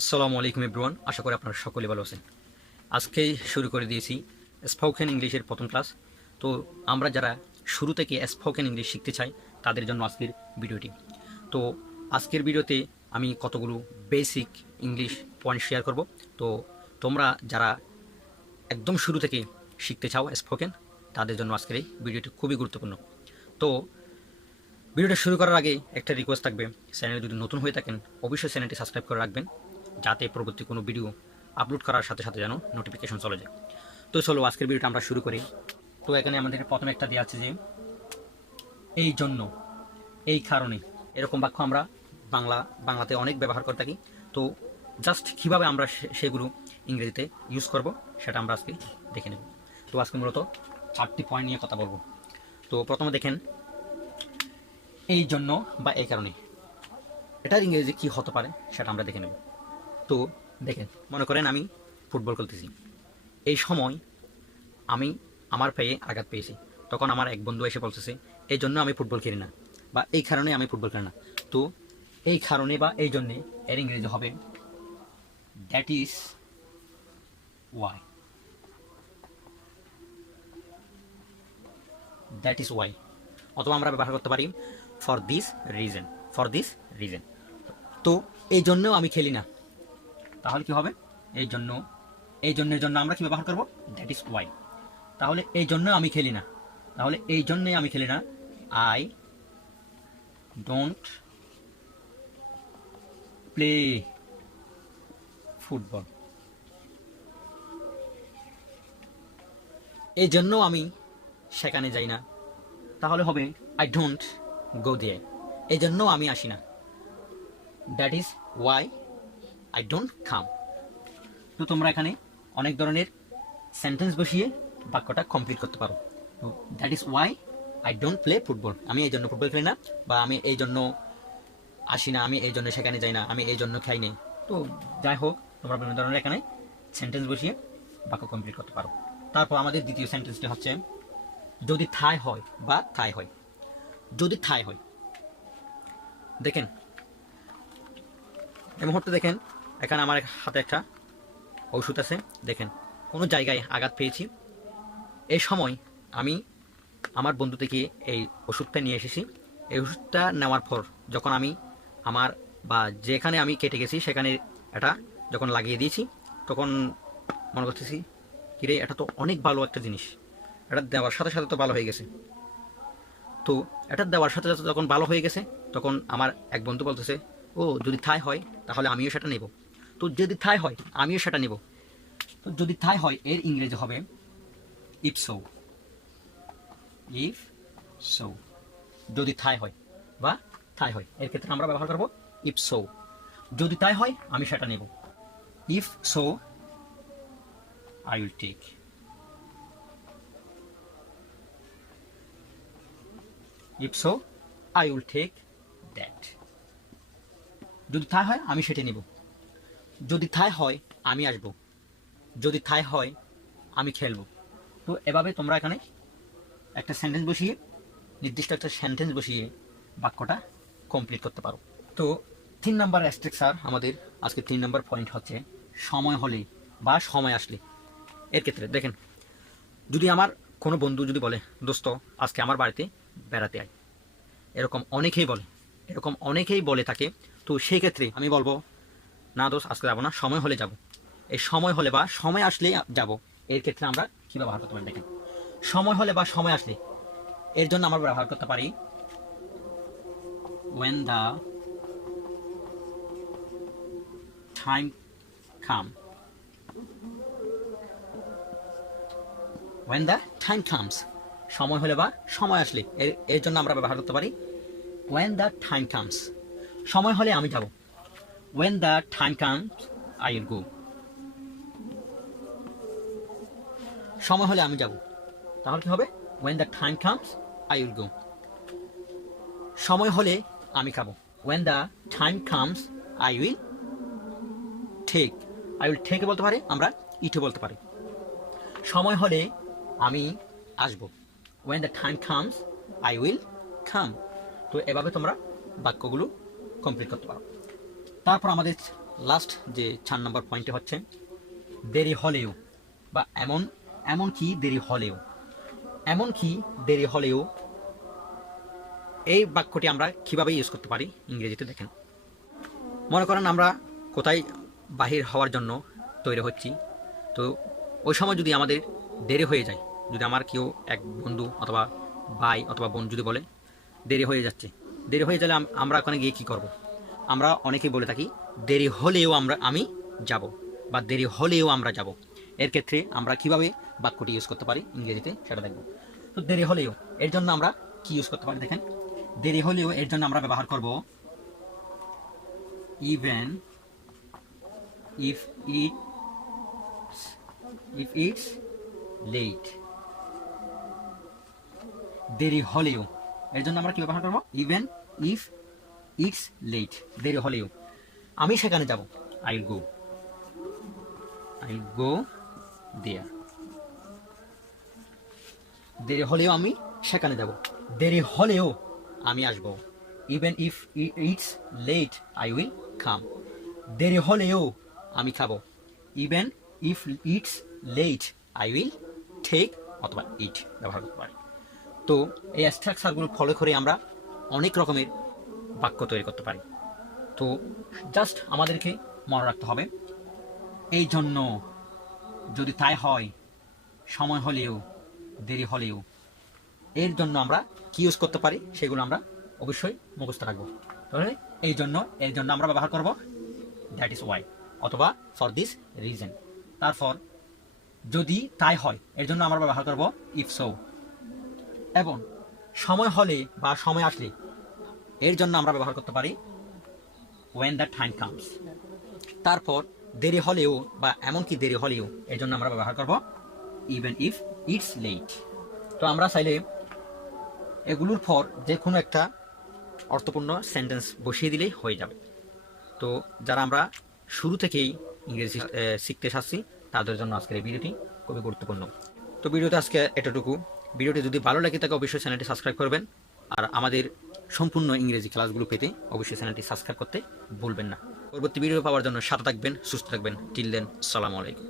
আসসালামু আলাইকুম এভরিওয়ান, আশা করি আপনারা সকলে ভালো আছেন। আজকেই শুরু করে দিয়েছি স্পোকেন ইংলিশের প্রথম ক্লাস। তো আমরা যারা শুরু থেকে স্পোকেন ইংলিশ শিখতে চাই তাদের জন্য আজকের ভিডিওটি। তো আজকের ভিডিওতে আমি কতগুলো বেসিক ইংলিশ পয়েন্ট শেয়ার করব। তো তোমরা যারা একদম শুরু থেকে শিখতে চাও স্পোকেন, তাদের জন্য আজকের এই ভিডিওটি খুবই গুরুত্বপূর্ণ। তো ভিডিওটা শুরু করার আগে একটা রিকোয়েস্ট থাকবে, চ্যানেলে যদি নতুন হয়ে থাকেন অবশ্যই চ্যানেলটি সাবস্ক্রাইব করে রাখবেন, যাতে পরবর্তী কোনো ভিডিও আপলোড করার সাথে সাথে যেন নোটিফিকেশন চলে যায়। তো চলো আজকের ভিডিওটা আমরা শুরু করি। তো এখানে আমাদের প্রথমে একটা দেওয়া আছে যে এই জন্য, এই কারণে, এরকম বাক্য আমরা বাংলাতে অনেক ব্যবহার করে থাকি। তো জাস্ট কীভাবে আমরা সেগুলো ইংরেজিতে ইউজ করব সেটা আমরা আজকে দেখে নেব। তো আজকে মূলত 4টি পয়েন্ট নিয়ে কথা বলবো। তো প্রথমে দেখেন, এই জন্য বা এই কারণে, এটার ইংরেজি কী হতে পারে সেটা আমরা দেখে নেব। তো দেখেন, মনে করেন আমি ফুটবল খেলতেছি, এই সময় আমি আমার পায়ে আঘাত পেয়েছি, তখন আমার এক বন্ধু এসে বলতেছে এই জন্য আমি ফুটবল খেলি না, বা এই কারণে আমি ফুটবল খেলি না। তো এই কারণে বা এই জন্যে এর ইংরেজি হবে that is Y. That is Y, অথবা আমরা ব্যবহার করতে পারি for this reason. For this reason, তো এই জন্যও আমি খেলি না, তাহলে কি হবে? এই জন্য, এই জন্যের জন্য আমরা কি ব্যবহার করব? That is Y. তাহলে এই জন্য আমি খেলি না, তাহলে এই জন্যে আমি খেলি না, আই ডোন্ট প্লে ফুটবল। এই জন্য আমি সেখানে যাই না, তাহলে হবে আই ডোন্ট গো দেয়ার। এই জন্য আমি আসি না, that is why I don't come. তো তোমরা এখানে অনেক ধরনের সেন্টেন্স বসিয়ে বাক্যটা কমপ্লিট করতে পারো। তো that is why I don't play football, আমি এই জন্য ফুটবল খেলি না, বা আমি এই জন্য আসি না, আমি এই জন্য সেখানে যাই না, আমি এই জন্য খাই নেই। তো যাই হোক, তোমরা বিভিন্ন ধরনের এখানে সেন্টেন্স বসিয়ে বাক্য কমপ্লিট করতে পারো। তারপর আমাদের দ্বিতীয় সেন্টেন্সটি হচ্ছে যদি থাই হয় বা থাই হয়। যদি থাই হয়, দেখেন এই মুহূর্তে দেখেন এখানে আমার হাতে একটা ওষুধ আছে। দেখেন, কোনো জায়গায় আঘাত পেয়েছি, এই সময় আমি আমার বন্ধু থেকে এই ওষুধটা নিয়ে এসেছি। এই ওষুধটা নেওয়ার পর যখন আমি আমার বা যেখানে আমি কেটে গেছি সেখানে এটা যখন লাগিয়ে দিয়েছি, তখন মনে করতেছি কিরে, এটা তো অনেক ভালো একটা জিনিস, এটা দেওয়ার সাথে সাথে তো ভালো হয়ে গেছে। তো এটা দেওয়ার সাথে সাথে যখন ভালো হয়ে গেছে, তখন আমার এক বন্ধু বলতেছে ও যদি থাই হয় তাহলে আমিও সেটা নেব। তো যদি থাই হয় আমিও সেটা নেব। তো যদি থাই হয় এর ইংরেজি হবে ইফ সো। ইফ সো, যদি থাই হয় বা থাই হয়, এর ক্ষেত্রে আমরা ব্যবহার করব ইফ সো। যদি তাই হয় আমি সেটা নেব। If so I will take. If so I will take that. যদি তাই হয় আমি সেটা নেব। যদি তাই হয় আমি আসব। যদি তাই হয় আমি খেলবো। তো এভাবে তোমরা এখানে একটা সেন্টেন্স বসিয়ে, নির্দিষ্ট একটা সেন্টেন্স বসিয়ে বাক্যটা কমপ্লিট করতে পারো। তো 3 নাম্বার স্ট্রাকচার, আমাদের আজকে 3 নাম্বার পয়েন্ট হচ্ছে সময় হলে বা সময় আসলে। এর ক্ষেত্রে দেখেন, যদি আমার কোনো বন্ধু যদি বলে দোস্ত আজকে আমার বাড়িতে বেড়াতে আয়, এরকম অনেকেই বলে, এরকম অনেকেই বলে থাকে। তো সেই ক্ষেত্রে আমি বলবো না দোস্ত আজকে যাবো না, সময় হলে যাব। এই সময় হলে বা সময় আসলেই যাব, এর ক্ষেত্রে আমরা কী ব্যবহার করতে পারি? দেখেন, সময় হলে বা সময় আসলে, এর জন্য আমরা ব্যবহার করতে পারি when the time come। when the time comes, সময় হলে বা সময় আসলে, এর জন্য আমরা ব্যবহার করতে পারি when the time comes। সময় হলে আমি যাব, when the time comes I will go। সময় হলে আমি যাব, তাহলে কি হবে? when the time comes I will go। সময় হলে আমি খাবো, when the time comes I will take। I will take বলতে পারি, আমরা ইট বলতে পারি। সময় হলে আমি আসবো, when the time comes I will come। তো এভাবে তোমরা বাক্যগুলো কমপ্লিট করতে পারো। তারপর আমাদের লাস্ট যে 4 নম্বর পয়েন্টে হচ্ছে দেরি হলেও, বা এমন কি দেরি হলেও, এমন কি দেরি হলেও, এই বাক্যটি আমরা কিভাবে ইউজ করতে পারি ইংরেজিতে দেখেন। মনে করেন আমরা কোথায় বাহির হওয়ার জন্য তৈরি হচ্ছি, তো ওই সময় যদি আমাদের দেরি হয়ে যায়, যদি আমার কেউ এক বন্ধু অথবা ভাই অথবা বোন যদি বলে দেরি হয়ে যাচ্ছে, দেরি হয়ে গেলে আমরা ওখানে গিয়ে কী করব? আমরা অনেকেই বলে থাকি দেরি হলেও আমি যাব, বা দেরি হলেও আমরা যাব। এর ক্ষেত্রে আমরা কিভাবে বাক্যটি ইউজ করতে পারি ইংরেজিতে সেটা দেখব। তো দেরি হলেও এর জন্য আমরা কি ইউজ করতে পারি দেখেন। দেরি হলেও এর জন্য আমরা ব্যবহার করব ইভেন ইফ ইটস লেট। দেরি হলেও এর জন্য আমরা কি ব্যবহার করব? Even if it's late. দেরি হলেও আমি সেখানে যাব, আই গো দেয়ার। দেরি হলেও আমি সেখানে যাব, দেরি হলেও আমি আসব। Even if it's late I will come. দেরি হলেও আমি খাবো, even if it's late I will take অথবা ইট ব্যবহার করতে পারি। তো এই স্ট্রাকচারগুলো ফলো করে আমরা অনেক রকমের বাক্য তৈরি করতে পারি। তো জাস্ট আমাদেরকে মনে রাখতে হবে, এই জন্য, যদি তাই হয়, সময় হলেও, দেরি হলেও, এর জন্য আমরা কি ইউজ করতে পারি সেগুলো আমরা অবশ্যই মুখস্থ রাখবো। তাহলে এই জন্য, এর জন্য আমরা ব্যবহার করব দ্যাট ইজ ওয়াই অথবা ফর দিস রিজন। তারপর যদি তাই হয় এর জন্য আমরা ব্যবহার করব ইফ সো। এবং সময় হলে বা সময় আসলে এর জন্য আমরা ব্যবহার করতে পারি when the time comes। তারপর দেরি হলেও বা এমনকি দেরি হলেও এর জন্য আমরা ব্যবহার করব even if it's late। তো আমরা চাইলে এগুলোর পর যে কোনো একটা অর্থপূর্ণ সেন্টেন্স বসিয়ে দিলেই হয়ে যাবে। তো যারা আমরা শুরু থেকেই ইংরেজি শিখতে চাচ্ছি তাদের জন্য আজকের এই ভিডিওটি খুবই গুরুত্বপূর্ণ। তো ভিডিওতে আজকে এতটুকু। ভিডিওটি যদি ভালো লাগে থাকে অবশ্যই চ্যানেলটি সাবস্ক্রাইব করবেন, আর আমাদের সম্পূর্ণ ইংরেজি ক্লাসগুলো পেতে অবশ্যই চ্যানেলটি সাবস্ক্রাইব করতে ভুলবেন না। পরবর্তী ভিডিও পাওয়ার জন্য সাথে থাকবেন, সুস্থ থাকবেন। টিল দেন, আসসালামু আলাইকুম।